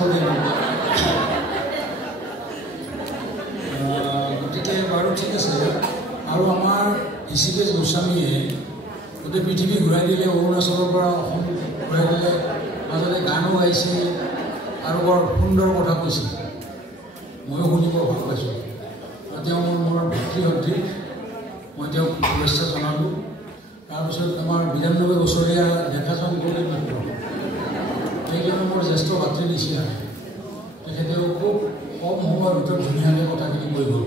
কৰি গতিকে বাৰু ঠিক আছে আৰু আমাৰ ঋষিকেশ গোস্বামীয়ে গোটেই পৃথিৱী ঘূৰাই দিলে অৰুণাচলৰ পৰা অসম ঘূৰাই দিলে মাজতে গানো গাইছে আৰু বৰ সুন্দৰ কথা কৈছে ময়ো শুনি বৰ ভাল পাইছোঁ তেওঁ মোৰ ভাতৃ মই তেওঁক শুভেচ্ছা জনালোঁ তাৰপিছত আমাৰ ৯২ বছৰীয়া ডেকাজন গৌৰী মিত্ৰ এইজনে মোৰ জ্যেষ্ঠ ভাতৃ নিচিনা তেখেতেও খুব কম সময়ৰ ভিতৰত ধুনীয়াকৈ কথাখিনি কৈ গ'ল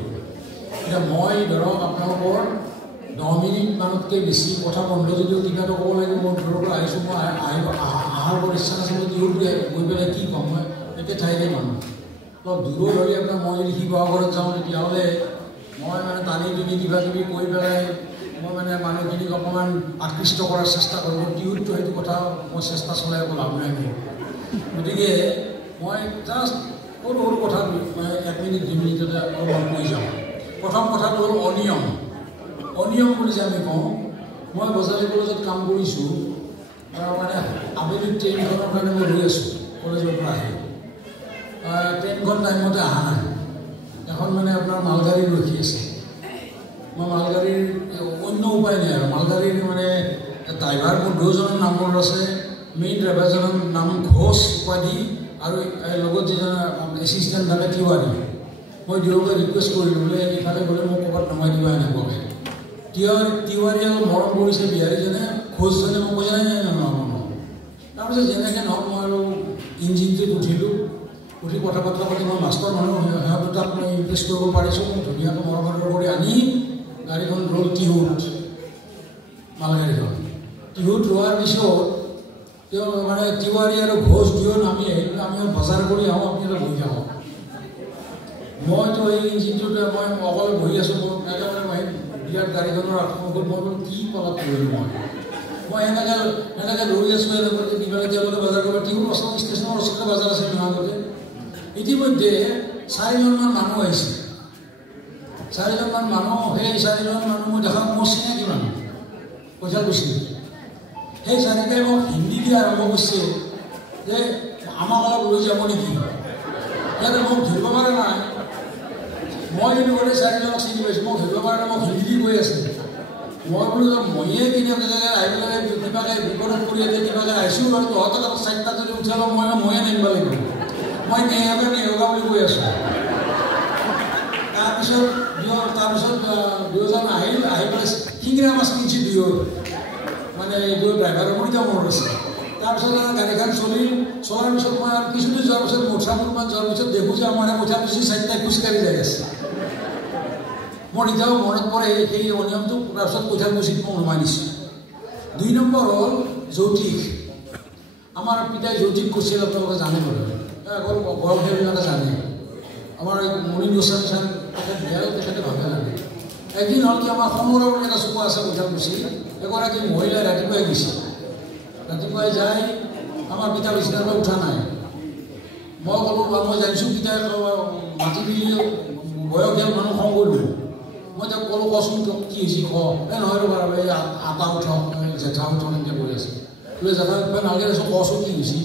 এতিয়া মই ধৰক আপোনালোকৰ 10 মিনিটমানতকৈ বেছি কথা বন্ধ যদিও কিবাটো ক'ব লাগিব মই দূৰৰ পৰা আহিছোঁ মই অহাৰ বৰ ইচ্ছা নাছিলোঁ দূৰ গৈ পেলাই কি ক'ম মই একে ঠাইতে মানুহ অলপ দূৰৰ হ'লে আপোনাৰ মই যদি শিৱসাগৰত যাওঁ তেতিয়াহ'লে মই মানে টানি টুনি কিবা কিবি কৈ পেলাই মই মানে মানুহখিনিক অকণমান আকৃষ্ট কৰাৰ চেষ্টা কৰোঁ টিউতটো সেইটো কথা মই চেষ্টা চলাই অকল লাভ নাই গতিকে মই জাষ্ট সৰু সৰু কথা মানে 1 মিনিট 2 মিনিটতে অলপমান কৈ যাওঁ প্ৰথম কথাটো হ'ল অনিয়ম বুলি যে আমি কওঁ মই বজালী কলেজত কাম কৰিছোঁ মানে আবেলি ট্ৰেইনখনৰ কাৰণে মই ৰৈ আছোঁ কলেজৰ পৰা আহি ট্ৰেইনখন টাইমতে অহা নাই এখন মানে আপোনাৰ মালগাড়ী ৰখি আছে মই মালগাড়ীৰ অন্য উপায় নাই আৰু মালগাড়ীৰ মানে ড্ৰাইভাৰ মোৰ 2জনৰ নাম মনত আছে মেইন ড্ৰাইভাৰজনৰ নাম ঘোষ উপাধি আৰু লগত যিজন এছিষ্টেণ্ট থাকে তিৱাৰী মই দুয়োকে ৰিকুৱেষ্ট কৰিলোঁ বোলে ইফালে গ'লে মোক ক'ৰবাত নমাই দিবা এনেকুৱাকৈ তিৱাৰীয়ে অলপ মৰম কৰিছে বিহাৰীজনে ঘোষজনে মোক কৈছে নাই তাৰপিছত যেনেকৈ নহওক মই আৰু ইঞ্জিনটোত উঠি কথা বতৰা পাতি মই মাষ্টৰ মানুহ সিহঁত দুটাক মই ইমপ্ৰেছ কৰিব পাৰিছোঁ মোক ধুনীয়াকৈ মৰম কৰি আনি গাড়ীখন ৰ'ল টিহুত মালগাড়ীখন টিহুত ৰোৱাৰ পিছত তেওঁ মানে তিৱাৰী আৰু ঘোষ দুয়ো নামি আহিলোঁ আমি বজাৰ কৰি আহোঁ আপোনালোকে বহি থাকক মইতো এই ইঞ্জিনটোতে মই অকলে বহি আছোঁ একেবাৰে মই বিৰাট গাড়ীখনৰ আগত মই বোলো কি পলাপ কৰিলোঁ মই এনেকৈ দৌৰি আছোঁ এনেকৈ কিবাকৈ তেওঁলোকে বজাৰ কৰিব টিহু ষ্টেচনৰ ওচৰতে বজাৰ আছে সিহঁততে ইতিমধ্যে 4জনমান মানুহ আহিছে 4জনমান মানুহ সেই 4জন মানুহ মই দেখা মোৰ চিনাকি মানুহ পইচা কৈছিল সেই 4টাই মোক হিন্দী দিয়া আৰম্ভ কৰিছে যে আমাক অলপ লৈ যাব নেকি ইয়াতে মোক ধৰিব পৰা নাই মই যদি গোটেই 4জনক চিনি পাইছোঁ মোক ধৰিব পৰা নাই মোক হিন্দী কৈ আছে মই বোলো ময়ে কেনেকৈ আহি পেলাই কিবাকৈ বিপদত পৰি আছে কিবাকৈ আহিছোঁ আৰু তহঁতক 4টা যদি উঠাব ময়ে নিব লাগিব মই নেহেগা বুলি কৈ আছোঁ তাৰপিছত দুয়োজন আহি পেলাই কিংৰা মাছ কিনিছে দুয়ো মানে এইটো ড্ৰাইভাৰৰ পৰিতা মনত আছে তাৰপিছত গাড়ীখন চলাৰ পিছত মই আৰু কিছুদিন যোৱাৰ পিছত মুঠাপুৰমান যোৱাৰ পিছত দেখোঁ যে আমাৰ মুঠাপুচি 4টাই খোজকাঢ়ি যাই আছে মোৰ এতিয়াও মনত পৰে সেই অনিয়মটো তাৰপিছত মুঠিত মই নমাই দিছোঁ 2 নম্বৰ হ'ল যৌতিক আমাৰ পিতাই যৌতিক কৰিছিল আপোনালোকে জানে বাৰু অকল বয়সীয়াবিলাকে জানে আমাৰ মণি গোস্বামী ছাৰ তেখেতে ভাবে জানে এদিন হ'ল কি আমাৰ সমৰৰ এটা চুকা আছে মুঠাপুচি এগৰাকী মহিলাই ৰাতিপুৱাই গৈছে ৰাতিপুৱাই যাই আমাৰ পিতা বিচনাৰ পৰা উঠা নাই মই ক'লোঁ মই জানিছোঁ পিতাই মাটি বিলি বয়সীয়াল মানুহ খং কৰিলোঁ মই তেওঁক ক'লোঁ কচোন কি হৈছে নহয় ৰ'বা এই আটা উঠক জেঠা উঠক এনেকৈ কৈ আছে বোলে জেঠা নালাগে আছোঁ কচোন কি হৈছে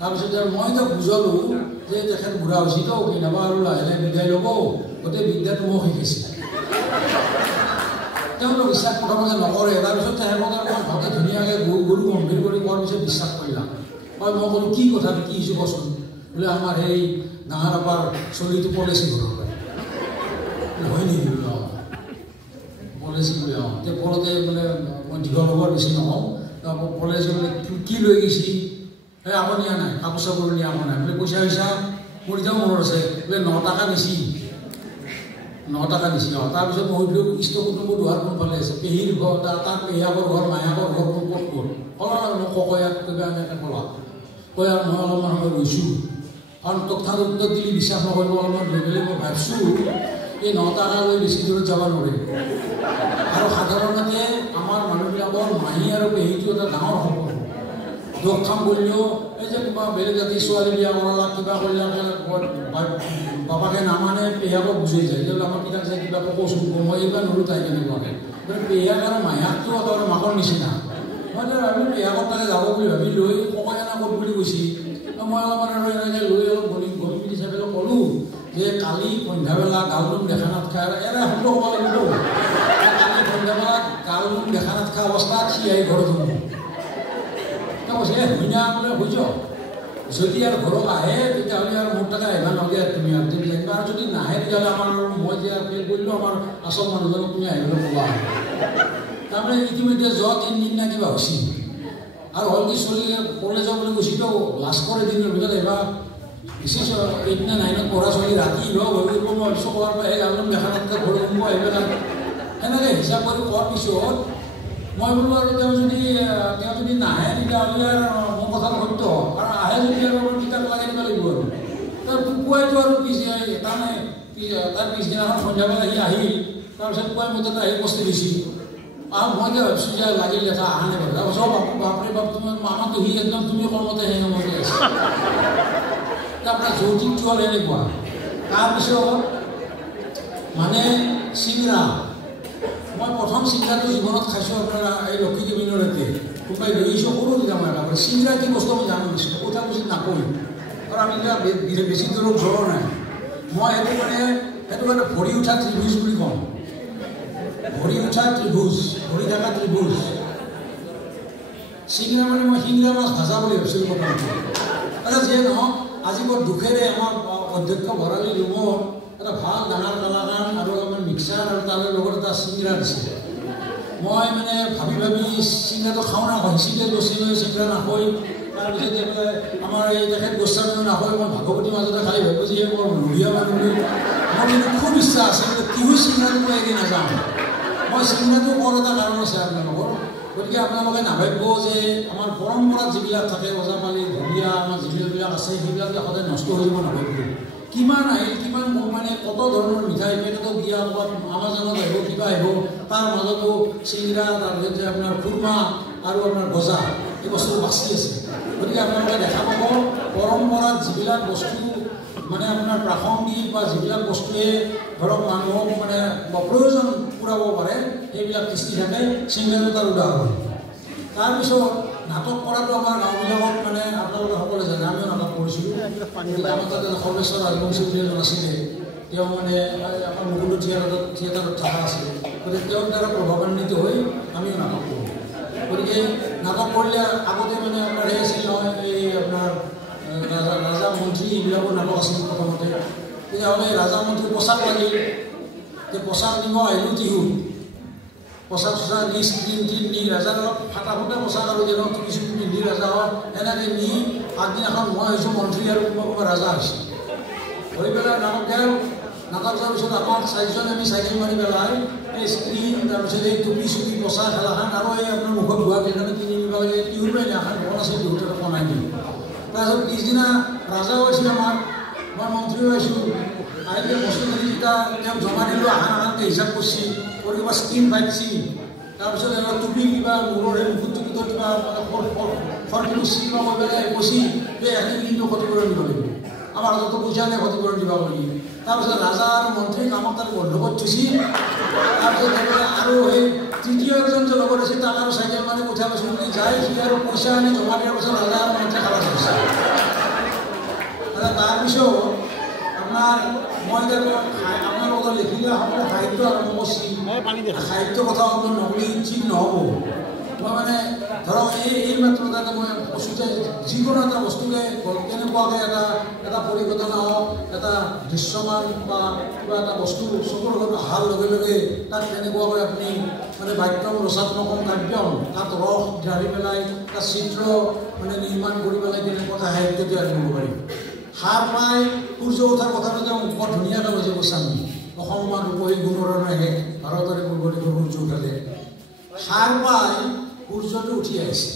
তাৰপিছত মই তেওঁক বুজালোঁ যে তেখেত বুঢ়া হৈছে তো কেতিয়াবা আৰু লাহে লাহে বিদায় ল'ব গোটেই বিদ্যাটো মোক শিকিছে তেওঁলোকে বিশ্বাস প্ৰথমতে নকৰে তাৰপিছত তেখেতলোকে মই ভালকৈ ধুনীয়াকৈ গৰু গম্ভীৰ কৰি কোৱাৰ পিছত বিশ্বাস কৰিলাম মই ক'লোঁ কি কথা কি হৈছে কচোন বোলে আমাৰ সেই ডাঙৰ আপাৰ চলিটো পলিচি ঘৰৰ হয় নেকি বোলে পলিচি বোলে তেওঁ পলতে বোলে মই দীঘল হ'বৰ বেছি নহওঁ পলিচি বোলে কি লৈ গৈছি এই আপনিয়া নাই কাপোৰ চাপোৰ নিয়া নাই বোলে পইচা মোৰ এতিয়াও মনত আছে বোলে 9 টাকা নিছি 9 টাকা নিছি তাৰপিছত মই সুধিলোঁ ইষ্ট কুটুম্ব দুৱাৰ কোনফালে আছে পেহীৰ ঘৰ তাৰ পেহীয়াকৰ ঘৰ মায়াকৰ ঘৰ ক'ত ক'লা ককয়াক কিবা এনেকৈ ক'লা কৈ আৰু মই অলপমান সময় গৈছোঁ কাৰণ তথ্যাত উত্তৰ দিলি বিশ্বাস নকৰিব অলপমান লৈ পেলাই মই ভাবিছোঁ এই 9 টাকা লৈ বেছি দূৰত যাব নোৱাৰিম আৰু সাধাৰণতে আমাৰ মানুহবিলাকৰ মাহী আৰু পেহীটো এটা ডাঙৰ সম্পৰ্ক দুখ কাম কৰিলেও এই যে কিবা বেলেগ জাতি ছোৱালী বিয়া কৰালা কিবা কৰিলে বাবাকে নামানে পেহাকক বুজাই যায় যে আমাৰ কিতাপ যে কিবা কৈছোঁ মই এইবাৰ নলোঁ তাই কেনেকুৱাকৈ মানে পেহাক আৰু মায়াকটো এটা মাকৰ নিচিনা মই ভাবিলোঁ পেহাকক তাকে যাব বুলি ভাবি লৈ ককয়ানা ক'ত বুলি কৈছে মই অলপমান আৰু এনেকৈ লৈ এনে সুন্দৰ হ'ব লাগিব কালি সন্ধিয়াবেলাত গাল দেখা নাথকা অৱস্থাত সি আহি ঘৰত সোমাব তেওঁ কৈছে ধুনীয়া বোলে বুজ যদি আৰু ঘৰত আহে তেতিয়াহ'লে আৰু মোৰ তাকে আহিবা নহ'লে তুমি জানিবা আৰু যদি নাহে তেতিয়াহ'লে আমাৰ মই যে ফেইল কৰিলোঁ আমাৰ আচল মানুহজনক তুমি আহিবলৈ ক'বা তাৰমানে ইতিমধ্যে যোৱা 3 দিন না কিবা হৈছিল আৰু হ'ল কি চলি কলেজৰ বুলি গৈছিলো লাষ্টৰ এদিনৰ ভিতৰত এইবাৰ বিশেষ 8 না 9 পঢ়া চলি ৰাতি লগ হৈ মই ভাবিছোঁ ক'ৰবাৰ পৰা সেই আলম দেখা নাথাকে ঘৰত সোমাব আহিব লাগে সেনেকৈ হিচাপ কৰি কোৱাৰ পিছত মই বোলো আৰু তেওঁ যদি নাহে তেতিয়াহ'লে আৰু মোৰ কথা সত্য আৰু আহে যদি আৰু কিতাপ লগাই দিব লাগিব আৰু তাৰ পুৱাইটো আৰু তাৰমানে তাৰ পিছদিনাখন সন্ধিয়াবেলা সি আহিল তাৰপিছত পুৱাই মতে আহি বস্তি দিছিল আৰু মই যে ভাবিছোঁ যে লাগিল লেখা অহা নাই বাৰু তাৰপিছত বাপৰে বাপ তোমাৰ আমাকতো সি একদম তুমি কৰ্মতে সেই সময়তে আছে আপোনাৰ যৌতিকটো হ'ল এনেকুৱা তাৰপিছত মানে চিংৰা মই প্ৰথম চিংৰাটো জীৱনত খাইছোঁ আপোনাৰ এই লক্ষী কেবিনৰতে কোনোবাই দেখিছোঁ সৰু দিনা মই এটা চিংৰা কি বস্তু আমি জানো দিছিলোঁ কথা বুজি নাকৰিম আৰু আমি এতিয়া বেছি দূৰত ঘৰৰ নাই মই সেইটো মানে ভৰি উঠা ত্ৰিভুজ বুলি কওঁ ভৰি উঠা ত্ৰিভুজ ভৰি থকা ত্ৰিভুজ চিংৰা মানে মই শিঙৰা মাছ ভাজা বুলি ভাবিছিলোঁ প্ৰথমতে আচ্ছা যিয়ে নহওক আজি বৰ দুখেৰে আমাৰ অধ্যক্ষ ভৰালী ৰুমত এটা ভাল ডাঙৰ কালাকান আৰু অলপমান মিক্সাৰ আৰু তাৰ লগত এটা চিংৰা দিছে মই মানে ভাবি চিংৰাটো খাওঁ নাখায় চিংৰা গছি লৈ চিংৰা নাখায় তাৰপিছত আমাৰ এই তেখেত গোস্বামীও নাখায় মই ভাগৱতী মাজতে খালি ভাবোঁ যে বৰ লুৰীয়া মানুহ মোৰ কিন্তু খুব ইচ্ছা আছে কিন্তু টিহু চিংৰাটো মই একে নাযাওঁ মই চিংৰাটো বৰ এটা কাৰণ আছে আপোনালোকৰ গতিকে আপোনালোকে নাভাবিব যে আমাৰ পৰম্পৰাত যিবিলাক থাকে ওজাপালি ধুনীয়া আমাৰ যিবিলাক আছে সেইবিলাক সদায় নষ্ট হৈ যাব নাভাবিব কিমান আহিল কিমান মানে কত ধৰণৰ মিঠাই পেকেটত দিয়া ক'ৰবাত আমাজনত আহিব কিবা আহিব তাৰ মাজতো চিংৰা তাৰপিছত যে আপোনাৰ খুৰমা আৰু আপোনাৰ গজা এই বস্তুটো বাচি আছে গতিকে আপোনালোকে দেখা পাব পৰম্পৰাত যিবিলাক বস্তু মানে আপোনাৰ প্ৰাসংগিক বা যিবিলাক বস্তুৱে ধৰক মানুহক মানে প্ৰয়োজন পূৰাব পাৰে সেইবিলাক দৃষ্টি থাকে চিংৰাটো তাৰ উদাহৰণ তাৰপিছত নাটক কৰাটো আমাৰ গাঁওবিলাকত মানে আপোনালোকে সকলোৱে জানে আমিও নাটক কৰিছিলোঁ আমাৰ তাতে সৰ্বেশ্বৰ ৰাজবংশী বুলি এজন আছিলে তেওঁ মানে আমাৰ মুকুন্দ থিয়েটাৰত থকা আছিলে গতিকে তেওঁৰ দ্বাৰা প্ৰভাৱান্বিত হৈ আমিও নাটক কৰোঁ গতিকে নাটক কৰিলে আগতে মানে আপোনাৰ সেই আছিল নহয় এই আপোনাৰ ৰাজা মন্ত্ৰী এইবিলাকৰ নাটক আছিল প্ৰথমতে তেতিয়াহ'লে ৰাজা মন্ত্ৰী পোচাক লাগিল পোচাক নিব আহিলোঁ টিহু পোচাক চোচাক নি স্ক্ৰীণ নি ৰাজাৰ অলপ ফাটা ফুটা পোচাক আৰু যেন টুপি চুপি পিন্ধি ৰাজা হওক এনেকৈ নি আগদিনাখন মই হৈছোঁ মন্ত্ৰী আৰু কোনোবা ৰাজা হৈছোঁ হৈ পেলাই নাটক দিওঁ নাটক যোৱাৰ পিছত আমাক 4জন আমি চাইকেল মাৰি পেলাই এই স্ক্ৰীণ তাৰপিছত এই টুপি চুপি পোচাক খেলাখন আৰু এই আপোনাৰ মুখত ধোৱা কেইজনে কিনি নিব লাগে টিহুৰ পাই এখন ঘৰ আছে টিহুতে কমাই দিওঁ তাৰপিছত পিছদিনা ৰাজাও হৈছিল আমাৰ মই মন্ত্ৰীও হৈছোঁ আহিলে বস্তুখিনি যেতিয়া তেওঁক জমা দিলোঁ আহানকৈ হিচাপ কৰিছিল কৰি কিবা স্কিম পাইছি তাৰপিছত এবাৰ টুপি কিবা মূৰৰ সেই মুখত টুপিটো কিবা খৰখিনি কিবা কৰি পেলাই কৈছি যে এখিনি কিন্তু ক্ষতিপূৰণ দিব লাগিব আমাৰ হাততো পইচা নাই ক্ষতিপূৰণ দিব বুলি তাৰপিছত ৰাজা আৰু মন্ত্ৰী কামত তাত বন্ধকত থৈছি তাৰপিছত আৰু সেই তৃতীয় এজন যে লগত আছে তাক আৰু চাইকেল মানে পঠিয়া পাইছোঁ বুলি যায় সি আৰু পইচা আনি জমা দিয়াৰ পাছত ৰাজা আৰু মন্ত্ৰী খালাচ হৈছে তাৰপিছত আপোনাৰ মই এতিয়া আপোনালোকৰ লিখিলে সকলো সাহিত্য আৰম্ভ কৰিছিল সাহিত্য কথা আপোনাৰ নকলি ঠিক নহ'ব মই মানে ধৰক এই মাত্ৰ তাতে মই কৈছোঁ যে যিকোনো এটা বস্তুকে কেনেকুৱাকৈ এটা পৰিঘটনা হওক এটা দৃশ্যমান বা কিবা এটা বস্তু চকুৰ লগত অহাৰ লগে লগে তাত তেনেকুৱাকৈ আপুনি মানে বাক্যম ৰসাত্মকম কাব্যম তাত ৰস ঢালি পেলাই তাত চিত্ৰ মানে নিৰ্মাণ কৰি পেলাই তেনেকুৱা সাহিত্য তৈয়াৰ কৰিব পাৰিম সাৰ পাই সূৰ্য উঠাৰ কথাটো তেওঁ বৰ ধুনীয়াকৈ কৈছে গোস্বামী অসমৰ ৰূপহী গুণৰ নাহে ভাৰতৰে পূৰ্বদেশৰ সূৰ্য উঠালে সাৰ পাই সূৰ্যটো উঠি আহিছে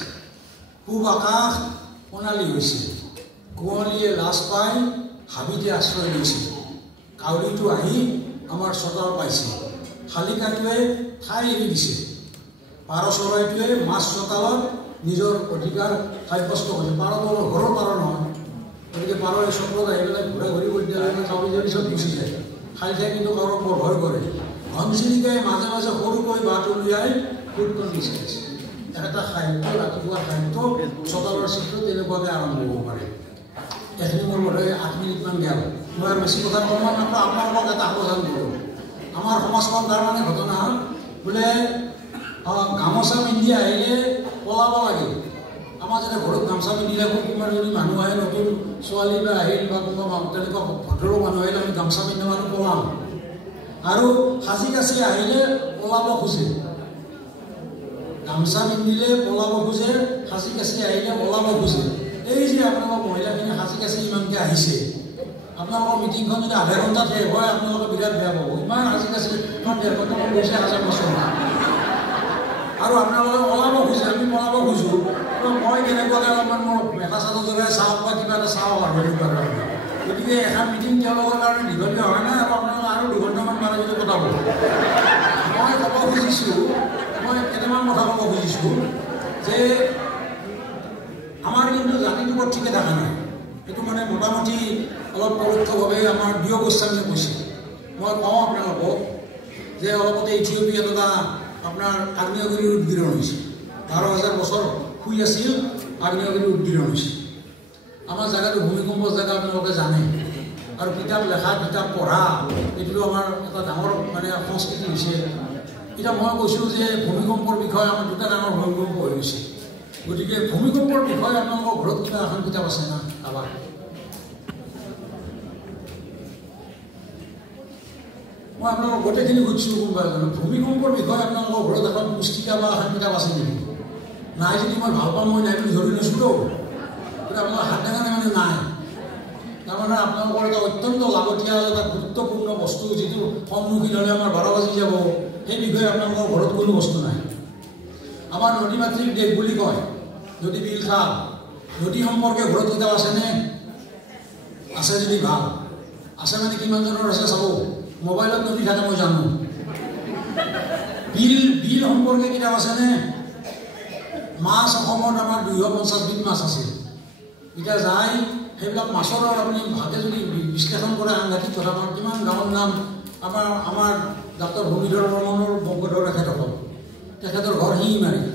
পূব আকাশ সোণালী হৈছে কুঁৱলীয়ে লাজ পাই হাবিতে আশ্ৰয় লৈছে কাউৰীটো আহি আমাৰ চোতাল পাইছে শালিকাটোৱে ঠাই এৰি দিছে পাৰ চৰাইটোৱে মাছ চোতালত নিজৰ অধিকাৰ সাব্যস্ত কৰিছে পাৰটো ঘৰৰ পাৰ নহয় গতিকে পাৰৰ চক্ৰত আহি পেলাই ঘূৰা ঘূৰি কৰি দিয়াৰ কাউৰীজনী চব গুচি যায় শালিকাই কিন্তু কাৰোবাক বৰ ভয় কৰে ঘনচিৰিকাই মাজে মাজে সৰুকৈ বাট উলিয়াই কীৰ্তন বিচাৰিছে এটা সাহিত্য ৰাতিপুৱা সাহিত্য চোতালৰ চিত্ৰ তেনেকুৱাকৈ আৰম্ভ হ'ব পাৰে এইখিনি মোৰ বোধহয় 8 মিনিটমান গেল মই আৰু বেছি কথা ক'ব নাপাওঁ আপোনালোকক এটা সাৱধান কৰোঁ আমাৰ সমাজখন তাৰ মানে ঘটনা বোলে গামোচা পিন্ধি আহিলে পলাব লাগে। আমাৰ যেতিয়া ঘৰত গামোচা পিন্ধি থাকোঁ, কোনোবা যদি মানুহ আহে, নতুন ছোৱালী বা আহিল বা কোনোবা তেনেকুৱা ভদ্ৰৰ মানুহ আহিলে আমি গামোচা পিন্ধা মানুহ পলাম। আৰু সাজি কাচি আহিলে পলাব খোজে। গামোচা পিন্ধিলে পলাব খোজে, সাজি কাচি আহিলে পলাব খোজে। এই যে আপোনালোকৰ মহিলাখিনি সাজি কাচি ইমানকৈ আহিছে, আপোনালোকৰ মিটিংখন যদি আধা ঘণ্টাত শেষ হয়, আপোনালোকে বিৰাট বেয়া পাব। ইমান সাজি কাচি 1.5 ঘণ্টামান গৈছে, 1000 বছৰ। আৰু আপোনালোকে পলাব খোজে, আমি পলাব খোজোঁ। মই কেনেকুৱাকৈ অলপমান মোৰ মেখা চাদৰ জগাই চাওক বা কিবা এটা চাওঁ আৰু এনেকুৱা ধৰণৰ। গতিকে এখন মিটিং তেওঁলোকৰ কাৰণে দীঘলীয়া হয় নাই, আৰু আপোনালোকে আৰু 2 ঘণ্টামান মানে যদি কটাব। মই ক'ব খুজিছোঁ, মই কেইটামান কথা ক'ব খুজিছোঁ যে আমাৰ কিন্তু জাতিটোৰ ঠিকে থকা নাই। এইটো মানে মোটামুটি অলপ পৰোক্ষভাৱে আমাৰ বিয় গোস্বামীয়ে কৈছে। মই কওঁ আপোনালোকক যে অলপতে ইথিঅপিয়াত এটা আপোনাৰ আগ্নেয়গিৰিৰ উদ্গীৰণ হৈছে। 12,000 বছৰ শুই আছিল, আগ্নেয়গিৰিৰ উদ্গীৰণ হৈছে। আমাৰ জেগাটো ভূমিকম্পৰ জেগা আপোনালোকে জানে। আৰু কিতাপ লেখা, কিতাপ পঢ়া, এইটো আমাৰ এটা ডাঙৰ মানে সংস্কৃতি হৈছে। এতিয়া মই কৈছোঁ যে ভূমিকম্পৰ বিষয়ে আমাৰ 2টা ডাঙৰ ভূমিকম্প হৈ গৈছে। গতিকে ভূমিকম্পৰ বিষয়ে আপোনালোকৰ ঘৰত কিবা এখন কিতাপ আছে না? কাৰোবাৰ মই আপোনালোকৰ গোটেইখিনি সুধিছোঁ, কোনোবা এজনক ভূমিকম্পৰ বিষয়ে আপোনালোকৰ ঘৰত এখন পুস্তিকা বা এখন কিতাপ আছে নেকি? নাই যদি মই ভাল পাওঁ, মই নাই বুলি ধৰি লৈছোঁ তো। কিন্তু আপোনালোকৰ হাত ডাঙানে মানে নাই। তাৰমানে আপোনালোকৰ এটা অত্যন্ত লাগতিয়াল, এটা গুৰুত্বপূৰ্ণ বস্তু, যিটো সন্মুখীন হ'লে আমাৰ 12 বাজি যাব, সেই বিষয়ে আপোনালোকৰ ঘৰত কোনো বস্তু নাই। আমাৰ নদী মাতৃক দেশ বুলি কয়, নদী বিল খাল, নদী সম্পৰ্কে ঘৰত কিতাপ আছেনে? আছে যদি ভাল। আছে মানে কিমানজনৰ আছে চাব। মোবাইলত নদী থাকে মই জানো। বিল সম্পৰ্কে কিতাপ আছেনে? মাছ অসমত আমাৰ 250 বিধ মাছ আছিল। এতিয়া যাই সেইবিলাক মাছৰ আপুনি ভালকৈ যদি বিশ্লেষণ কৰে, সাংঘাতিক কথা। আমাৰ কিমান গাঁৱৰ নাম, আমাৰ ডাক্তৰ ভূমিধৰ বৰ্মনৰ বংশধৰ তেখেতৰ ঘৰ শিঙিমাৰীত।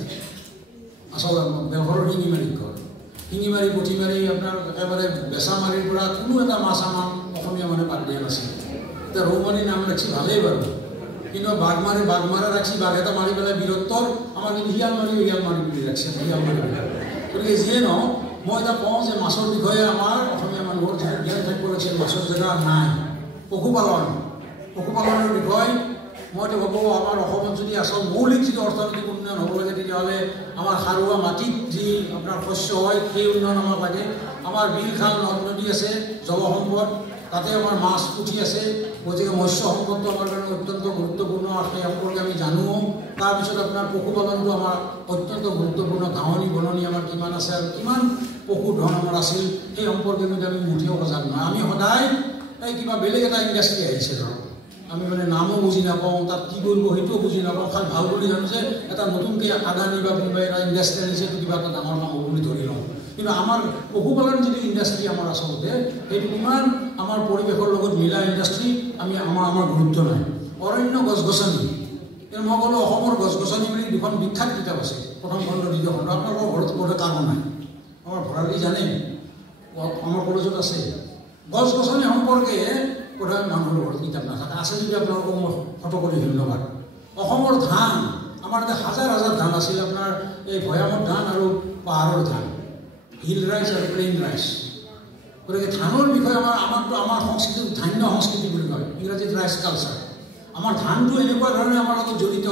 আচলতে বেলঘৰৰ শিঙিমাৰীত ঘৰ। শিঙিমাৰী, পুঠিমাৰী, আপোনাৰ একেবাৰে বেচামাৰীৰ পৰা কোনো এটা মাছ আমাৰ অসমীয়া মানে বাদ দিয়া নাছিল। এতিয়া ৰৌমাৰী নাম ৰাখছি ভালেই বাৰু, কিন্তু বাঘমাৰা ৰাখছি, বাঘ এটা মাৰি পেলাই বীৰত্বৰ। আমাৰ কিন্তু শিয়ালমাৰী বুলি ৰাখছে, শিয়ালমাৰী। গতিকে যিয়ে নহওক, মই এটা কওঁ যে মাছৰ বিষয়ে আমাৰ অসমীয়া মানুহৰ যিটো জ্ঞান থাকিব লাগিছিল, মাছৰ জেগা নাই। পশুপালনৰ বিষয় মইতো ভাবোঁ আমাৰ অসমত যদি আচল মৌলিক যিটো অৰ্থনৈতিক উন্নয়ন হ'ব লাগে, তেতিয়াহ'লে আমাৰ সাৰুৱা মাটিত যি আপোনাৰ শস্য হয়, সেই উন্নয়ন আমাৰ লাগে। আমাৰ বিল খাল নদ নদী আছে, জলসম্পদ, তাতে আমাৰ মাছ পুঠি আছে। গতিকে মৎস্য সম্পদটো আমাৰ কাৰণে অত্যন্ত গুৰুত্বপূৰ্ণ, সেই সম্পৰ্কে আমি জানো। তাৰপিছত আপোনাৰ পশুপালনটো আমাৰ অত্যন্ত গুৰুত্বপূৰ্ণ। ঘাঁহনি বননি আমাৰ কিমান আছে আৰু কিমান পশুধন আমাৰ আছিল, সেই সম্পৰ্কে কিন্তু আমি মুঠিও সজাগ নহয়। আমি সদায় এই কিবা বেলেগ এটা ইণ্ডাষ্ট্ৰি আহিছে ধৰক, আমি মানে নামো বুজি নাপাওঁ, তাত কি কৰিব সেইটোও বুজি নাপাওঁ। খালি ভাল বুলি জানো যে এটা নতুনকৈ আদানী বা কোনোবা এটা ইণ্ডাষ্ট্ৰি আনিছে, কিবা এটা ডাঙৰ কাম হ'ব বুলি ধৰি লওঁ। কিন্তু আমাৰ পশুপালন যিটো ইণ্ডাষ্ট্ৰি আমাৰ আচলতে, সেইটো কিমান আমাৰ পৰিৱেশৰ লগত মিলা ইণ্ডাষ্ট্ৰি, আমাৰ গুৰুত্ব নাই। অৰণ্য গছ-গছনি, মই ক'লোঁ অসমৰ গছ-গছনি বুলি 2খন বিখ্যাত কিতাপ আছে, 1ম খণ্ড 2য় খণ্ড। আপোনালোকৰ ঘৰত বোধহয় কাকো নাই। আমাৰ ভঁৰালী জানে, আমাৰ কলেজত আছে। গছ-গছনি সম্পৰ্কে বোধহয় মানুহৰ ঘৰত কিতাপ নাথাকে। আছে যদি আপোনালোকক মই ফটো কৰি ধন্যবাদ। অসমৰ ধান, আমাৰ এতিয়া হাজাৰ ধান আছিল। আপোনাৰ এই ভৈয়ামৰ ধান আৰু পাহাৰৰ ধান, হিল ৰাইচ আৰু প্লেইন ৰাইচ। গতিকে ধানৰ বিষয়ে আমাৰ সংস্কৃতি ধান্য সংস্কৃতি বুলি কয়, ইংৰাজীত ৰাইচ কালচাৰ। আমাৰ ধানটো এনেকুৱা ধৰণে আমাৰ লগত জড়িত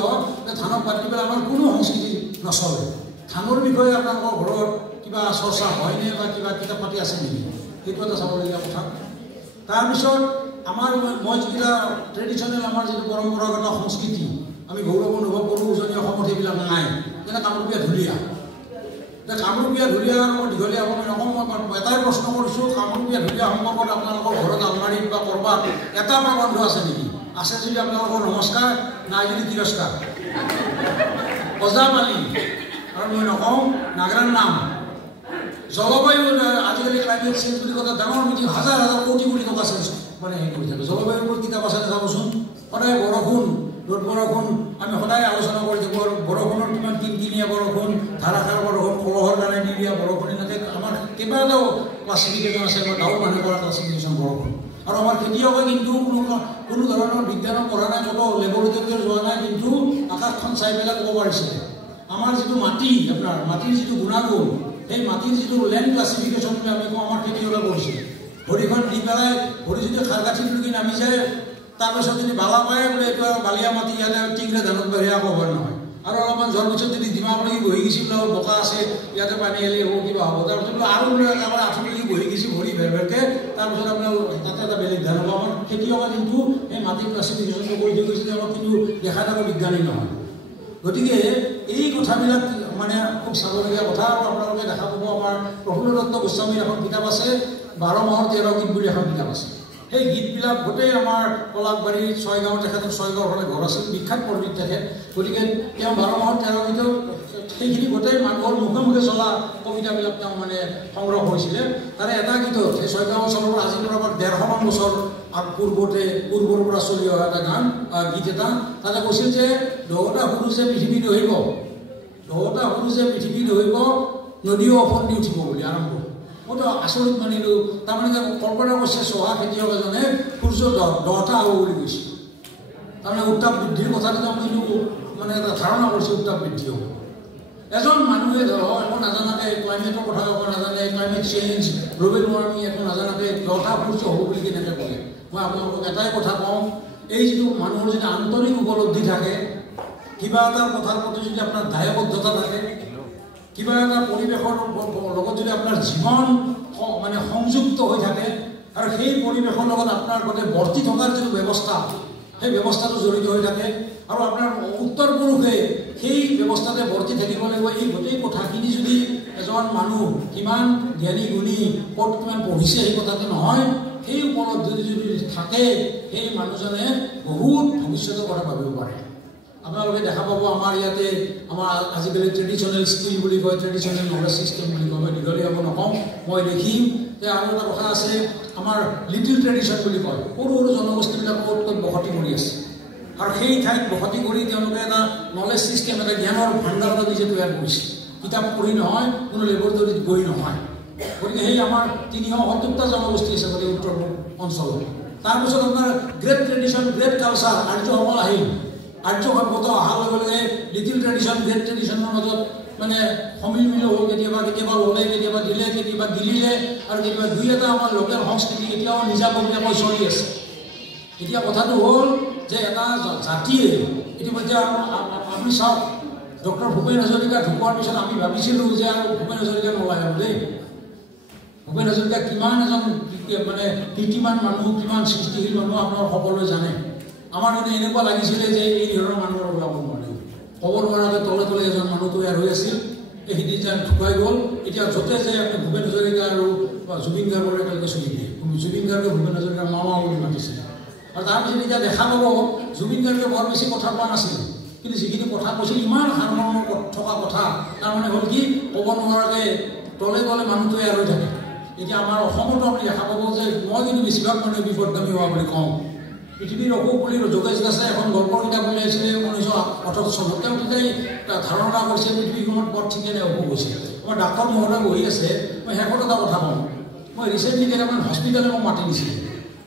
যে ধানক বাদ দি পেলাই আমাৰ কোনো সংস্কৃতি নচলে। ধানৰ বিষয়ে আপোনালোকৰ ঘৰত কিবা চৰ্চা হয়নে বা কিবা কিতাপ পাতি আছে নেকি? সেইটো এটা চাবলগীয়া কথা। তাৰপিছত আমাৰ মই যিকেইটা ট্ৰেডিশ্যনেল আমাৰ যিটো পৰম্পৰাগত সংস্কৃতি, আমি গৌৰৱ অনুভৱ কৰোঁ, উজনি অসমত সেইবিলাক নাই। যেনে কামৰূপীয়া ঢুলীয়া। এতিয়া কামৰূপীয়া ঢুলীয়া মই দীঘলীয়া হ'ব নকওঁ, মই এটাই প্ৰশ্ন কৰিছোঁ, কামৰূপীয়া ঢুলীয়া সম্পৰ্কত আপোনালোকৰ ঘৰত আলমাৰীত বা ক'ৰবাত এটা প্ৰবন্ধ আছে নেকি? আছে যদি আপোনালোকৰ নমস্কাৰ, নাই যদি তিৰস্কাৰ। অজাপালি, আৰু মই নকওঁ নাগাৰাৰ নাম। জলবায়ু, আজিকালি ক্লাইমেট চেঞ্জ বুলি কথা ডাঙৰ মিটিং, হাজাৰ কোটি টকা চেঞ্জ মানে হেৰি কৰি থাকে। জলবায়ুৰ ওপৰত কিতাপ আছে চাবচোন। সদায় বৰষুণ, ৰ'দ বৰষুণ আমি সদায় আলোচনা কৰি থাকোঁ। আৰু বৰষুণৰ কিমান কিনকিনীয়া বৰষুণ, ধাৰাসাৰ বৰষুণ, কলহৰ কাৰণে দি দিয়া বৰষুণ, এনেকৈ আমাৰ কেইবাটাও ক্লাছিফিকেশ্যন আছে। আমাৰ গাঁৱৰ মানুহে কৰা ক্লাছিফিকেশ্যন বৰষুণ। আৰু আমাৰ খেতিয়কে কিন্তু কোনো ধৰণৰ বিজ্ঞানৰ পঢ়া নাই, কোনো লেবৰেটৰীত যোৱা নাই, কিন্তু আকাশখন চাই পেলাই ক'ব পাৰিছে আমাৰ যিটো মাটি, আপোনাৰ মাটিৰ যিটো গুণাগুণ, সেই মাটিৰ যিটো লেণ্ড ক্লাছিফিকেশ্যন বুলি আমি কওঁ, আমাৰ খেতিয়কে কৰিছে। ভৰিখন দি পেলাই ভৰি যদি খাৰগাঠিলৈকে নামি যায়, তাৰপিছত যদি বালা পায় বোলে এইটো আৰু বালিয়া মাটি, ইয়াতে টিংৰে ধানত বাহিৰা খবৰ নহয়। আৰু অলপমান যোৱাৰ পিছত যদি ডিমাপুৰলৈকে বহি গৈছে বোলে বোকা আছে, ইয়াতে পানী এলি হ'ব কিবা হ'ব, তাৰপিছত বোলে আৰু বোলে একেবাৰে আঁঠুলৈকে বহি গৈছে ভৰি ভেৰ ভেৰকৈ, তাৰপিছত আপোনাৰ তাতে এটা বেলেগ ধান হ'ব। আমাৰ খেতিয়কে কিন্তু সেই মাটিৰ ক্লাছিফিকেশ্যনটো কৰি থৈ গৈছে, তেওঁলোক কিন্তু দেখা থকা বিজ্ঞানী নহয়। গতিকে এই কথাবিলাক মানে খুব চাবলগীয়া কথা। আৰু আপোনালোকে দেখা পাব আমাৰ প্ৰফুল্ল দত্ত গোস্বামীৰ এখন কিতাপ আছে, 12 মাহৰ 13 গীত বুলি এখন কিতাপ আছে। সেই গীতবিলাক গোটেই আমাৰ পলাশবাৰীৰ ছয়গাঁও, তেখেতৰ ছয়গাঁৱৰ ফালে ঘৰ আছিল, বিখ্যাত পণ্ডিত তেখেত। গতিকে তেওঁ 12 মাহৰ 13 গীতৰ সেইখিনি গোটেই মানুহৰ মুখে মুখে চলা কবিতাবিলাক তেওঁ মানে সংগ্ৰহ কৰিছিলে। তাৰে এটা গীতত সেই ছয়গাঁও অঞ্চলৰ পৰা আজিৰ পৰা 150মান বছৰ পূৰ্বৰ পৰা চলি অহা এটা গীত এটা, তাতে কৈছিল যে 10টা সৰু যে পৃথিৱী দহিব, 10টা সৰু যে পৃথিৱী দহিব, নদীও অফন্দি উঠিব বুলি আৰম্ভ। মইতো আচৰিত মানিলোঁ। তাৰমানে কল্পনা কৰিছে চহা খেতিয়ক এজনে সূৰ্য 10টা হ'ব বুলি কৈছে। তাৰমানে উত্তাপ বৃদ্ধিৰ কথাটো তেওঁ কিন্তু মানে এটা ধাৰণা কৰিছে উত্তাপ বৃদ্ধি হ'ব। এজন মানুহে ধৰক একো নাজানাকৈ ক্লাইমেটৰ কথা একো নাজানে, ক্লাইমেট চেঞ্জ, গ্ল'বেল ৱাৰ্মিং একো নাজানাকৈ 10টা সূৰ্য হ'ব বুলি কেনেকৈ ক'লে। মই আপোনালোকক এটাই কথা কওঁ, এই যিটো মানুহৰ যদি আন্তৰিক উপলব্ধি থাকে, কিবা এটা কথাৰ প্ৰতি যদি আপোনাৰ দায়বদ্ধতা থাকে, কিবা এটা পৰিৱেশৰ লগত যদি আপোনাৰ জীৱন মানে সংযুক্ত হৈ থাকে, আৰু সেই পৰিৱেশৰ লগত আপোনাৰ গোটেই বৰ্তি থকাৰ যিটো ব্যৱস্থা, সেই ব্যৱস্থাটো জড়িত হৈ থাকে, আৰু আপোনাৰ উত্তৰ পুৰুষে সেই ব্যৱস্থাতে বৰ্তি থাকিব লাগিব। এই গোটেই কথাখিনি যদি এজন মানুহ কিমান জ্ঞানী গুণী, ক'ত কিমান পঢ়িছে সেই কথাটো নহয়, সেই উপলব্ধি যদি থাকে, সেই মানুহজনে বহুত ভৱিষ্যতৰ কথা ভাবিব পাৰে। আপোনালোকে দেখা পাব আমাৰ ইয়াতে আমাৰ আজিকালি ট্ৰেডিশ্যনেল স্কিল বুলি কয়, ট্ৰেডিশ্যনেল নলেজ ছিষ্টেম বুলি কয়, মই দীঘলীয়া হ'ব নকওঁ, মই দেখিম যে আৰু এটা কথা আছে আমাৰ লিটিল ট্ৰেডিশ্যন বুলি কয়, সৰু সৰু জনগোষ্ঠীবিলাক ক'ত ক'ত বসতি কৰি আছে, আৰু সেই ঠাইত বসতি কৰি তেওঁলোকে এটা নলেজ ছিষ্টেম, এটা জ্ঞানৰ ভাণ্ডাৰ এটা নিজে তৈয়াৰ কৰিছে। কিতাপ পঢ়ি নহয়, কোনো লেবৰেটৰীত গৈ নহয়। গতিকে সেই আমাৰ 370টা জনগোষ্ঠী আছে গোটেই উত্তৰ পূব অঞ্চলত। তাৰপিছত আপোনাৰ গ্ৰেট ট্ৰেডিশ্যন, গ্ৰেট কালচাৰ, আৰ্যসকল আহিল। আৰ্য সভ্যতা অহাৰ লগে লগে লিটিল ট্ৰেডিশ্যন, গ্ৰেট ট্ৰেডিশ্যনৰ মাজত মানে সমিল মিল হ'ল, কেতিয়াবা ল'লে, কেতিয়াবা দিলে, কেতিয়াবা গিলিলে, আৰু কেতিয়াবা দুই এটা আমাৰ লোকেল সংস্কৃতি এতিয়াও নিজাববীয়াকৈ চলি আছে। এতিয়া কথাটো হ'ল যে এটা জাতিয়ে ইতিমধ্যে আপুনি চাওক, ডক্টৰ ভূপেন হাজৰিকা ঢুকোৱাৰ পিছত আমি ভাবিছিলোঁ যে আৰু ভূপেন হাজৰিকা নলায় আৰু দেই। ভূপেন হাজৰিকা কিমান এজন মানে কীৰ্তিমান মানুহ, কিমান সৃষ্টিশীল মানুহ আপোনাৰ সকলোৱে জানে। আমাৰ মানে এনেকুৱা লাগিছিলে যে এই ধৰণৰ মানুহৰ ওলাব নোৱাৰে, ক'ব নোৱাৰাকৈ তলে তলে এজন মানুহ তৈয়াৰ হৈ আছিল। এই সিদিনা ঢুকাই গ'ল। এতিয়া য'তে যে আপুনি ভূপেন হাজৰিকা আৰু জুবিন গাৰ্গৰ একেলগে চলি দিয়ে, জুবিন গাৰ্গে ভূপেন হাজৰিকা মামা বুলি মাতিছিল। আৰু তাৰপিছত এতিয়া দেখা পাব জুবিন গাৰ্গে বৰ বেছি কথা কোৱা নাছিল, কিন্তু যিখিনি কথা কৈছিল ইমান সাৰমৰ্ম থকা কথা, তাৰমানে হ'ল কি ক'ব নোৱাৰাকৈ তলে তলে মানুহ তৈয়াৰ হৈ থাকে। এতিয়া আমাৰ অসমতো আপুনি দেখা পাব যে মই কিন্তু বেছিভাগ মানুহে বিপদগামী হোৱা বুলি কওঁ। পৃথিৱীৰ অসুখ বুলি যোগেশ দাসে এখন গল্পৰ কিতাপ উলিয়াইছিলে 1978 চনত। তেওঁ তেতিয়াই ধাৰণা কৰিছে পৃথিৱীখনত বৰ ঠিকেনে অসুখ হৈছে। মই ডাক্তৰ মহোদয় বহি আছে, মই শেষত এটা কথা কওঁ, মই ৰিচেণ্টলি কেইটামান হস্পিটেলে মোক মাতি দিছিলে,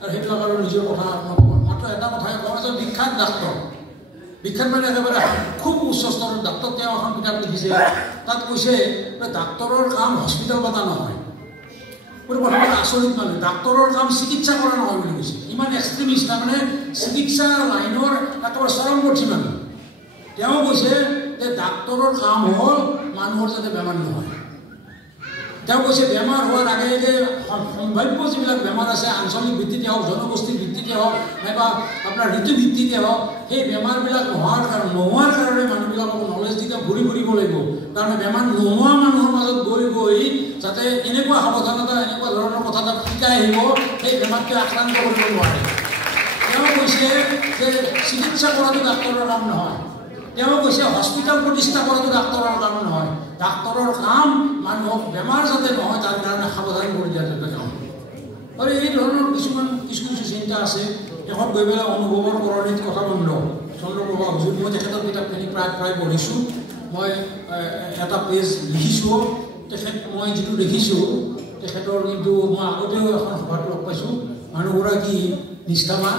আৰু সেইটো আমাৰ নিজৰ কথা মাত্ৰ এটা কথাই কওঁ, এজন বিখ্যাত ডাক্তৰ, বিখ্যাত মানে একেবাৰে খুব উচ্চ স্তৰৰ ডাক্তৰ, তেওঁ এখন কিতাপ লিখিছে, তাত কৈছে ডাক্তৰৰ কাম হস্পিটেল পতা নহয়। প্ৰথমতে আচৰিত মানে ডাক্তৰৰ কাম চিকিৎসা কৰা নহয় বুলি কৈছে। ইমান এক্সট্ৰিমিষ্ট, তাৰমানে চিকিৎসা লাইনৰ একেবাৰে চৰমপন্থী মানুহ। তেওঁ কৈছে যে ডাক্তৰৰ কাম হ'ল মানুহৰ যাতে বেমাৰ নহয়। তেওঁ কৈছে বেমাৰ হোৱাৰ আগে আগে সম্ভাৱ্য যিবিলাক বেমাৰ আছে, আঞ্চলিক ভিত্তিতে হওক, জনগোষ্ঠীৰ ভিত্তিতে হওক, নাইবা আপোনাৰ ঋতু ভিত্তিতে হওক, সেই বেমাৰবিলাক নোহোৱাৰ কাৰণে মানুহবিলাকক নলেজ দি তেওঁ ঘূৰি ফুৰিব লাগিব। তাৰমানে বেমাৰ নোহোৱা মানুহৰ মাজত গৈ গৈ যাতে এনেকুৱা সাৱধানতা, এনেকুৱা ধৰণৰ কথা তাক শিকাই আহিব, সেই বেমাৰটোৱে আক্ৰান্ত কৰিব নোৱাৰে। তেওঁ কৈছে যে চিকিৎসা কৰাটো ডাক্তৰৰ কাম নহয়। তেওঁ কৈছে হস্পিটেল প্ৰতিষ্ঠা কৰাটো ডাক্তৰৰ কাম নহয়। ডাক্তৰৰ কাম মানুহক বেমাৰ যাতে নহয় তাৰ কাৰণে সাৱধান কৰি দিয়াটো কাম। আৰু এই ধৰণৰ কিছুমান কিছু চিন্তা আছে। শেষত গৈ পেলাই অনুভৱৰ কৰণীত কথা বন্ধ চন্দ্ৰপ্ৰভা হুজুৰ, মই তেখেতৰ কিতাপখিনি প্ৰায় পঢ়িছোঁ। মই এটা পেজ লিখিছোঁ। তেখেত মই যিটো দেখিছোঁ তেখেতৰ, কিন্তু মই আগতেও এখন সভাত লগ পাইছোঁ, মানুহগৰাকী নিষ্ঠাবান,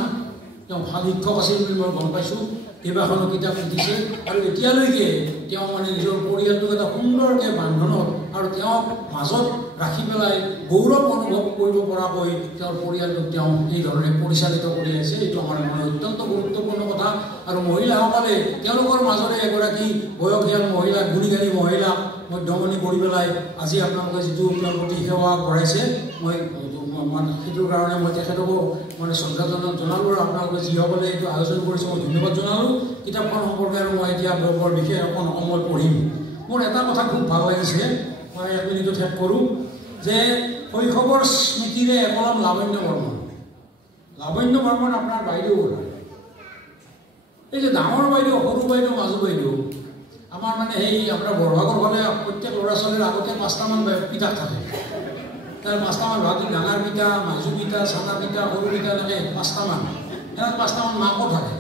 তেওঁ ভাল শিক্ষক আছিল বুলি মই গম পাইছোঁ। কেইবাখনো কিতাপ লিখিছে আৰু এতিয়ালৈকে তেওঁ মানে নিজৰ পৰিয়ালটোক এটা সুন্দৰকৈ বান্ধনত আৰু তেওঁক মাজত ৰাখি পেলাই গৌৰৱ অনুভৱ কৰিব পৰাকৈ তেওঁৰ পৰিয়ালটোক তেওঁ এইধৰণে পৰিচালিত কৰি আছে। এইটো আমাৰ মানে অত্যন্ত গুৰুত্বপূৰ্ণ কথা। আৰু মহিলাসকলে তেওঁলোকৰ মাজৰে এগৰাকী বয়সীয়াল মহিলা, গুণীগানী মহিলাক মধ্যমণি কৰি পেলাই আজি আপোনালোকে যিটো তেওঁৰ প্ৰতি সেৱা কৰাইছে, মই সেইটোৰ কাৰণে মই তেখেতকো মানে শ্ৰদ্ধা জনালোঁ। আৰু আপোনালোকে যিসকলে এইটো আয়োজন কৰিছে মই ধন্যবাদ জনালোঁ। কিতাপখন সম্পৰ্কে আৰু মই এতিয়া বৰ বিশেষ অকণ সময় পঢ়িম। মোৰ এটা কথা খুব ভাল লাগিছে, মই 1 মিনিটত শেষ কৰোঁ, যে শৈশৱৰ স্মৃতিৰে একলম লাৱণ্য বৰ্মন। লাৱণ্য বৰ্মন আপোনাৰ বাইদেউ হ'ল। এই যে ডাঙৰ বাইদেউ, সৰু বাইদেউ, মাজু বাইদেউ, আমাৰ মানে সেই আপোনাৰ বৰভাগৰ ফালে প্ৰত্যেক ল'ৰা ছোৱালীৰ আগতে 5টামান পিঠা থাকে। তাৰ 5টামান ভাগ, ডাঙৰ পিঠা, মাজু পিঠা, চানা পিঠা, সৰু পিঠা, এনেকৈ 5টামান। এনেকৈ 5টামান মাকো থাকে।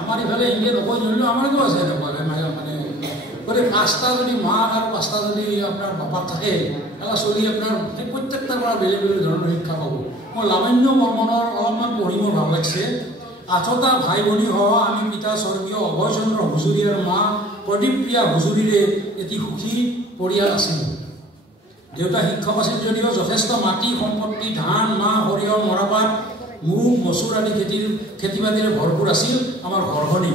আমাৰ ইফালে ইণ্ডিয়া নকৈ ধৰিলেও আমাৰতো আছে এনেকুৱা মানে গতিকে 5টা যদি মাক আৰু 5টা যদি আপোনাৰ বাপাক থাকে, এটা চলি আপোনাৰ সেই প্ৰত্যেকটাৰ পৰা বেলেগ বেলেগ ধৰণৰ শিক্ষা পাব। মই লাৱণ্য বৰ্মনৰ অলপমান পঢ়ি মোৰ ভাল লাগিছে। 8টা ভাই ভনী সহ আমি পিতা স্বৰ্গীয় অভয়চন্দ্ৰ হুজুৰী আৰু মা প্ৰদীপপ্ৰিয়া হুজুৰীৰে এটি সুখী পৰিয়াল আছিল। দেউতা শিক্ষক আছিল যদিও যথেষ্ট মাটি সম্পত্তি, ধান, মাহ, সৰিয়হ, মৰাপাট, মুগ, মচুৰ আদি খেতি বাতিৰে ভৰপূৰ আছিল আমাৰ ঘৰখনি।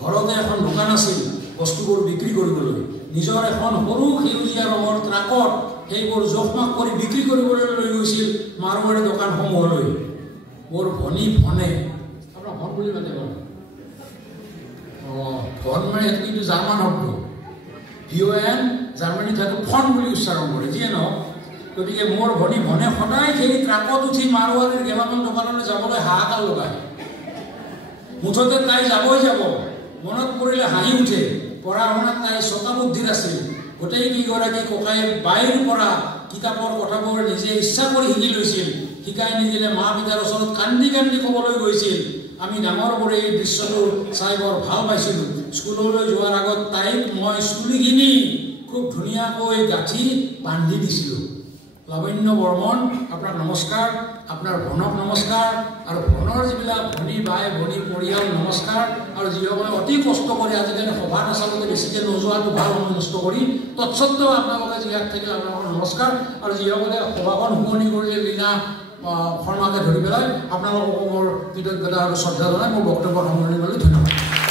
ঘৰতে এখন দোকান আছিল বস্তুবোৰ বিক্ৰী কৰিবলৈ। নিজৰ এখন সৰু সেউজীয়া ৰঙৰ ট্ৰাকত সেইবোৰ জোখমাখ কৰি বিক্ৰী কৰিবলৈ লৈ গৈছিল মাৰোৱাৰী দোকানসমূহলৈ। মোৰ ভনী ভনে, আপোনাৰ ভন বুলি মাতে বাৰু? ভন মানে সেইটো কিন্তু জাৰ্মান শব্দ। VON জাৰ্মানী ঠাইতো ফন বুলি উচ্চাৰণ কৰে, যিয়ে নহওক। গতিকে মোৰ ভনী ভনে সদায় সেই ট্ৰাকত উঠি মাৰোৱাৰীৰ কেইবাখন দোকানলৈ যাবলৈ হাহাকাৰ লগায়। মুঠতে তাই যাবই যাব। মনত পৰিলে হাঁহি উঠে। পঢ়া শুনাত তাই চকা বুদ্ধিৰ আছিল। গোটেইকেইগৰাকী ককাই বাইৰ পৰা কিতাপৰ কথাবোৰ নিজে ইচ্ছা কৰি শিকি লৈছিল। শিকাই নিদিলে মা পিতাৰ ওচৰত কান্দি কান্দি ক'বলৈ গৈছিল। আমি ডাঙৰবোৰে এই দৃশ্যটো চাই বৰ ভাল পাইছিলোঁ। স্কুললৈ যোৱাৰ আগত তাইক মই চুলিখিনি খুব ধুনীয়াকৈ গাঁঠি বান্ধি দিছিলোঁ। লাৱণ্য বৰ্মন, আপোনাক নমস্কাৰ। আপোনাৰ ভনক নমস্কাৰ। আৰু ভনৰ যিবিলাক ভনী বাই ভনী পৰিয়াল নমস্কাৰ। আৰু যিসকলে অতি কষ্ট কৰি আজিকালি সভাত আচলতে বেছিকৈ নোযোৱাটো ভাল, সময় নষ্ট কৰি, তৎসত্ত্বেও আপোনালোকে যি ইয়াত থাকিলে আপোনালোকৰ নমস্কাৰ। আৰু যিসকলে সভাখন শুৱনি কৰিলে বিনা শৰ্মাকে ধৰি পেলাই আপোনালোকক মোৰ কৃতজ্ঞতা আৰু শ্ৰদ্ধা জনাই মোৰ বক্তব্য সামৰণি মাৰিলোঁ। ধন্যবাদ।